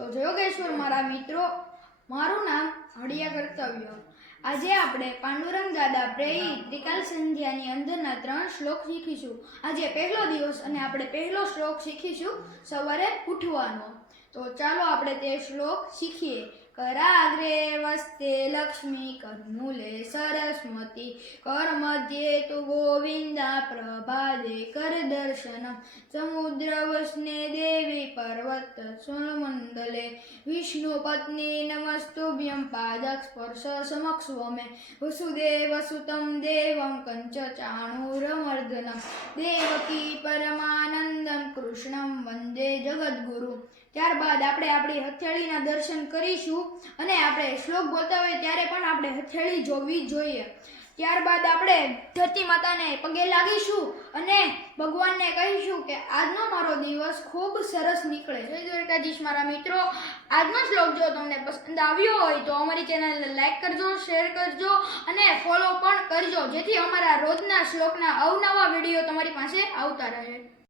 તો જોગેશ્વર મારા મિત્રો, મારું નામ હળિયા કર્તવ્ય। આજે આપણે પાંડુરંગ દાદા પ્રેરિત ત્રિકાલ સંધ્યાની અંદરના 3 શ્લોક શીખીશું। આજે પહેલો દિવસ અને આપણે પહેલો શ્લોક શીખીશું સવારે ઉઠવાનો। તો ચાલો આપણે તે શ્લોક શીખીએ। कराग्रे वस्ते लक्ष्मी करमूले सरस्वती करमध्ये तु गोविंदा प्रभादे कर दर्शनम समुद्रवस्ने देवी पर्वत सुमंडले विष्णु पत्नी नमस्तुभ्यं पादक स्पर्श समक्ष्वमे वसुदेवसुतं देवं कंच चाणूरमर्दनं देवकी परमानंदं कृष्णं वंदे जगद्गुरु। ત્યારબાદ આપણે આપણી હથેળીના દર્શન કરીશું અને આપણે શ્લોક બોલતા હોય ત્યારે પણ આપણે હથેળી જોવી જોઈએ। ત્યારબાદ આપણે ધરતી માતાને પગે લાગીશું અને ભગવાનને કહીશું કે આજનો મારો દિવસ ખૂબ સરસ નીકળે। જય દ્વારકાધીશ મારા મિત્રો, આજનો શ્લોક જો તમને પસંદ આવ્યો હોય તો અમારી ચેનલને લાઈક કરજો, શેર કરજો અને ફોલો પણ કરજો, જેથી અમારા રોજના શ્લોકના અવનવા વિડીયો તમારી પાસે આવતા રહે।